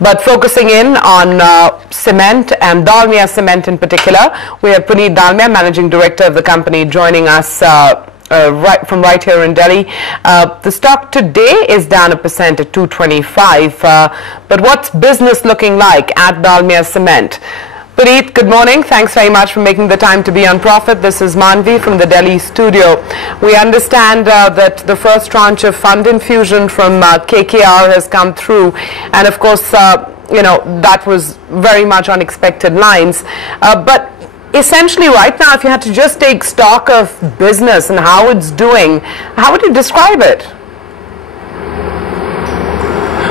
But focusing in on cement and Dalmia Cement in particular, we have Puneet Dalmia, Managing Director of the company, joining us right here in Delhi. The stock today is down 1% at 225. But what's business looking like at Dalmia Cement? Puneet, good morning. Thanks very much for making the time to be on Profit. This is Manvi from the Delhi studio. We understand that the first tranche of fund infusion from KKR has come through, and of course, that was very much on expected lines. But essentially right now, if you had to just take stock of business and how it's doing, how would you describe it?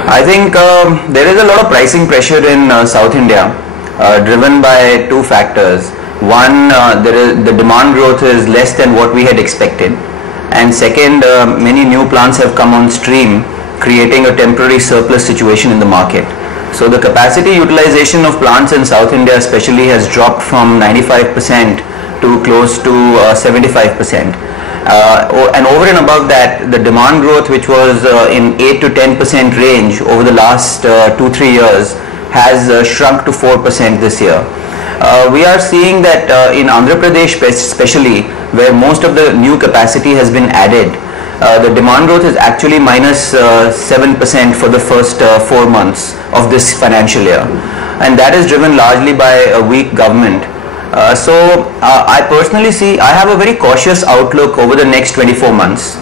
I think there is a lot of pricing pressure in South India, driven by two factors. One, the demand growth is less than what we had expected, and second, many new plants have come on stream, creating a temporary surplus situation in the market. So the capacity utilization of plants in South India especially has dropped from 95% to close to 75%. And over and above that, the demand growth, which was in 8 to 10% range over the last 2-3 years, has shrunk to 4% this year. We are seeing that in Andhra Pradesh especially, where most of the new capacity has been added, the demand growth is actually minus 7% for the first 4 months of this financial year, and that is driven largely by a weak government. So I personally see, I have a very cautious outlook over the next 24 months,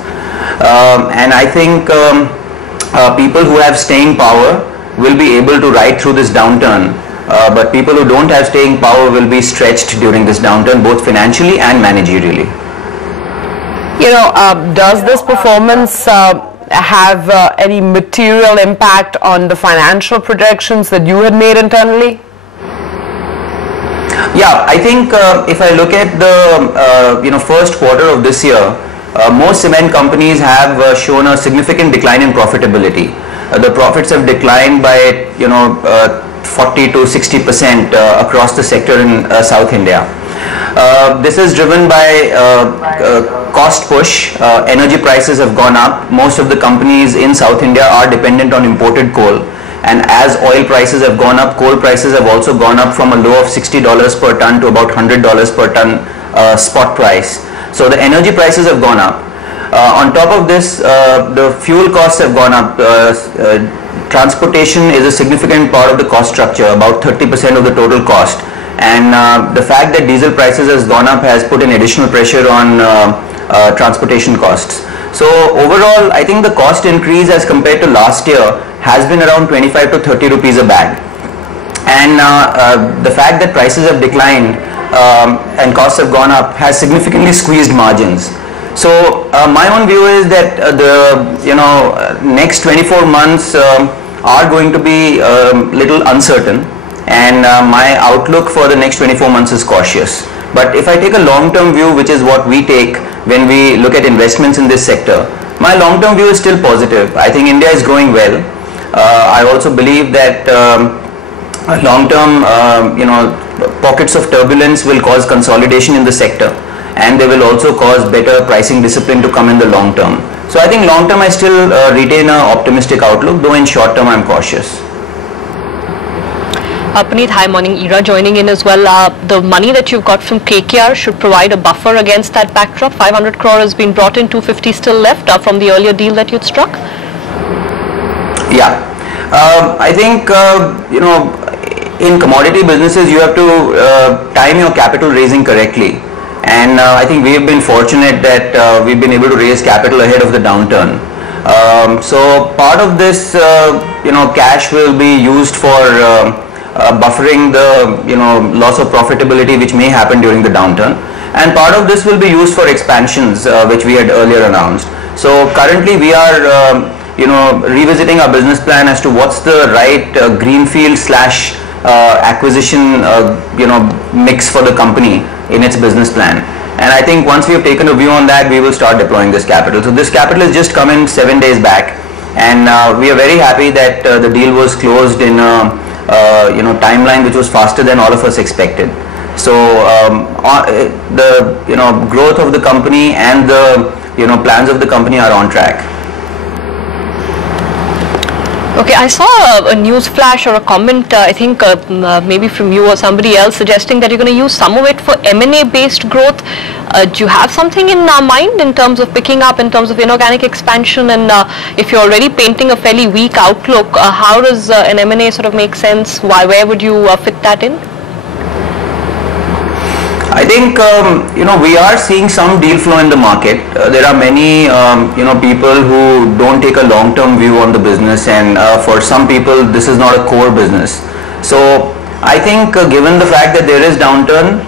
and I think people who have staying power will be able to ride through this downturn, but people who don't have staying power will be stretched during this downturn, both financially and managerially. Does this performance have any material impact on the financial projections that you had made internally? Yeah, I think if I look at the first quarter of this year, most cement companies have shown a significant decline in profitability. The profits have declined by 40 to 60% across the sector in South India. This is driven by cost push. Energy prices have gone up. Most of the companies in South India are dependent on imported coal, and as oil prices have gone up, coal prices have also gone up from a low of $60 per ton to about $100 per ton spot price. So the energy prices have gone up. On top of this, the fuel costs have gone up. Transportation is a significant part of the cost structure, about 30% of the total cost, and the fact that diesel prices has gone up has put an additional pressure on transportation costs. So overall, I think the cost increase as compared to last year has been around 25 to 30 rupees a bag, and the fact that prices have declined and costs have gone up has significantly squeezed margins. So my own view is that the next 24 months are going to be little uncertain, and my outlook for the next 24 months is cautious. But if I take a long-term view, which is what we take when we look at investments in this sector, my long-term view is still positive. I think India is growing well. I also believe that long-term pockets of turbulence will cause consolidation in the sector, and they will also cause better pricing discipline to come in the long term. So I think long term I still retain an optimistic outlook, though in short term I am cautious. Puneet, hi, morning. Ira joining in as well. The money that you've got from KKR should provide a buffer against that backdrop. 500 crore has been brought in, 250 still left from the earlier deal that you'd struck. Yeah, I think in commodity businesses you have to time your capital raising correctly. And I think we have been fortunate that we've been able to raise capital ahead of the downturn. So part of this, cash will be used for buffering the, loss of profitability which may happen during the downturn. And part of this will be used for expansions, which we had earlier announced. So currently we are, revisiting our business plan as to what's the right greenfield / acquisition, mix for the company in its business plan. And I think once we have taken a view on that, we will start deploying this capital. So this capital has just come in 7 days back, and we are very happy that the deal was closed in a timeline which was faster than all of us expected. So the growth of the company and the plans of the company are on track. Okay, I saw a news flash or a comment, I think maybe from you or somebody else, suggesting that you're going to use some of it for M&A based growth. Do you have something in mind in terms of picking up, in terms of inorganic expansion? And if you're already painting a fairly weak outlook, how does an M&A sort of make sense? Where would you fit that in? I think we are seeing some deal flow in the market. There are many people who don't take a long-term view on the business, and for some people this is not a core business. So I think given the fact that there is downturn,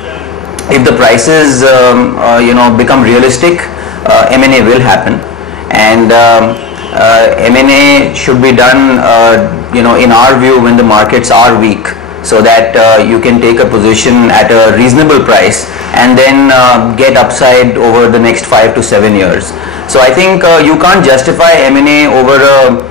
if the prices become realistic, M&A will happen, and M&A should be done in our view when the markets are weak, so that you can take a position at a reasonable price and then get upside over the next 5 to 7 years. So I think you can't justify M&A over a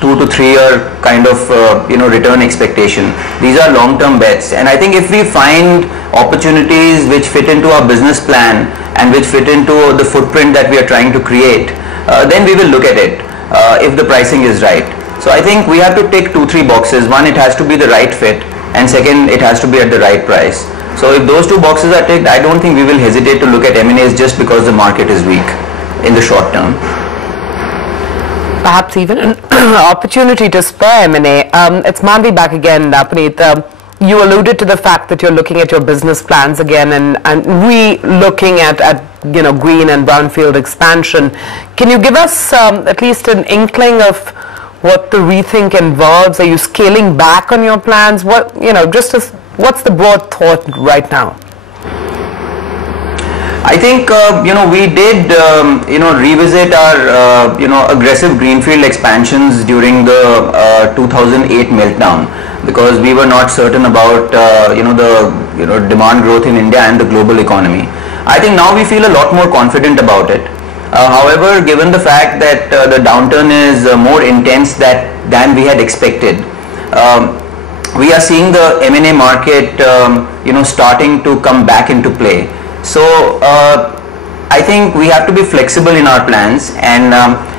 2 to 3 year kind of return expectation. These are long-term bets, and I think if we find opportunities which fit into our business plan and which fit into the footprint that we are trying to create, then we will look at it if the pricing is right. So I think we have to tick 2-3 boxes. One, it has to be the right fit, and second, it has to be at the right price. So if those 2 boxes are ticked, I don't think we will hesitate to look at M&As just because the market is weak in the short term. Perhaps even an opportunity to spur M&A. It's Manvi back again, Puneet. You alluded to the fact that you're looking at your business plans again and re-looking at green and brownfield expansion. Can you give us at least an inkling of what the rethink involves? Are you scaling back on your plans? What's the broad thought right now? I think we did revisit our aggressive greenfield expansions during the 2008 meltdown, because we were not certain about the demand growth in India and the global economy. I think now we feel a lot more confident about it. However, given the fact that the downturn is more intense than we had expected, we are seeing the M&A market starting to come back into play. So I think we have to be flexible in our plans, and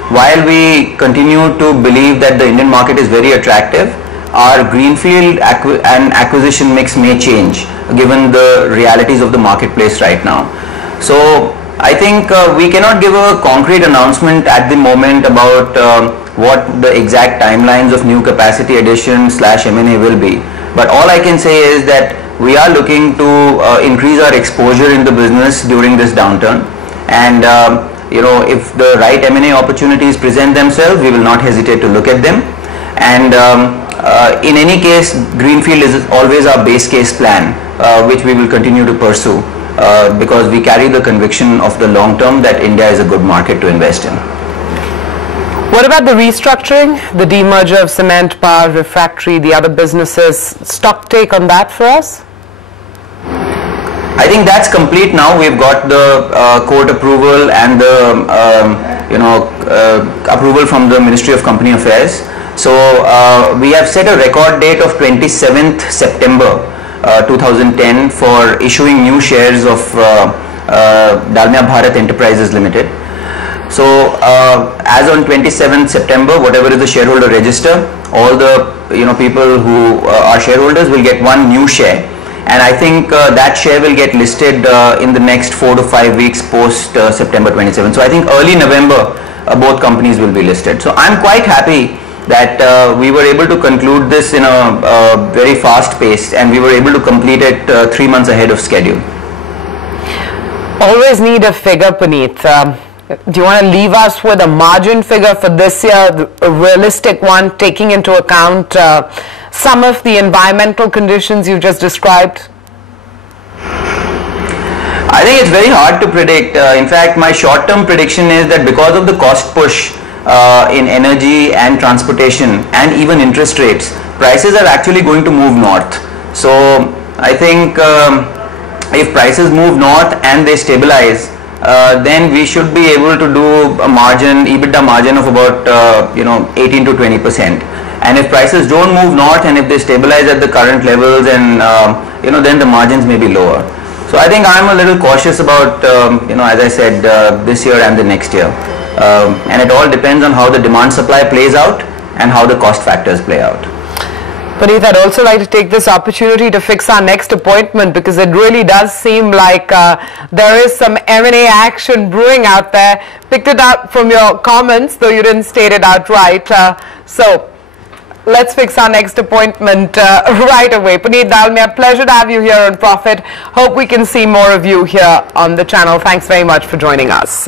while we continue to believe that the Indian market is very attractive, our greenfield and acquisition mix may change given the realities of the marketplace right now. So I think we cannot give a concrete announcement at the moment about what the exact timelines of new capacity addition / M&A will be. But all I can say is that we are looking to increase our exposure in the business during this downturn, and if the right M&A opportunities present themselves, we will not hesitate to look at them. And in any case, greenfield is always our base case plan, which we will continue to pursue. Because we carry the conviction of the long term that India is a good market to invest in. What about the restructuring, the demerger of cement, power, refractory, the other businesses? Stock take on that for us? I think that's complete now. We've got the court approval and the approval from the Ministry of Company Affairs. So we have set a record date of 27th September 2010 for issuing new shares of Dalmia Bharat Enterprises Limited. So as on 27th September, whatever is the shareholder register, all the people who are shareholders will get one new share, and I think that share will get listed in the next 4 to 5 weeks post September 27th. So I think early November both companies will be listed. So I'm quite happy that we were able to conclude this in a very fast pace, and we were able to complete it 3 months ahead of schedule. Always need a figure, Puneet. Do you want to leave us with a margin figure for this year, a realistic one, taking into account some of the environmental conditions you just described? I think it's very hard to predict. In fact, my short-term prediction is that because of the cost push in energy and transportation and even interest rates, prices are actually going to move north. So I think if prices move north and they stabilize, then we should be able to do a margin, EBITDA margin of about 18 to 20%. And if prices don't move north and if they stabilize at the current levels, and then the margins may be lower. So I think I'm a little cautious about as I said, this year and the next year. And it all depends on how the demand supply plays out, and how the cost factors play out. Puneet, I'd also like to take this opportunity to fix our next appointment, because it really does seem like there is some M&A action brewing out there. Picked it up from your comments, though you didn't state it outright. So let's fix our next appointment right away. Puneet Dalmia, pleasure to have you here on Profit. Hope we can see more of you here on the channel. Thanks very much for joining us.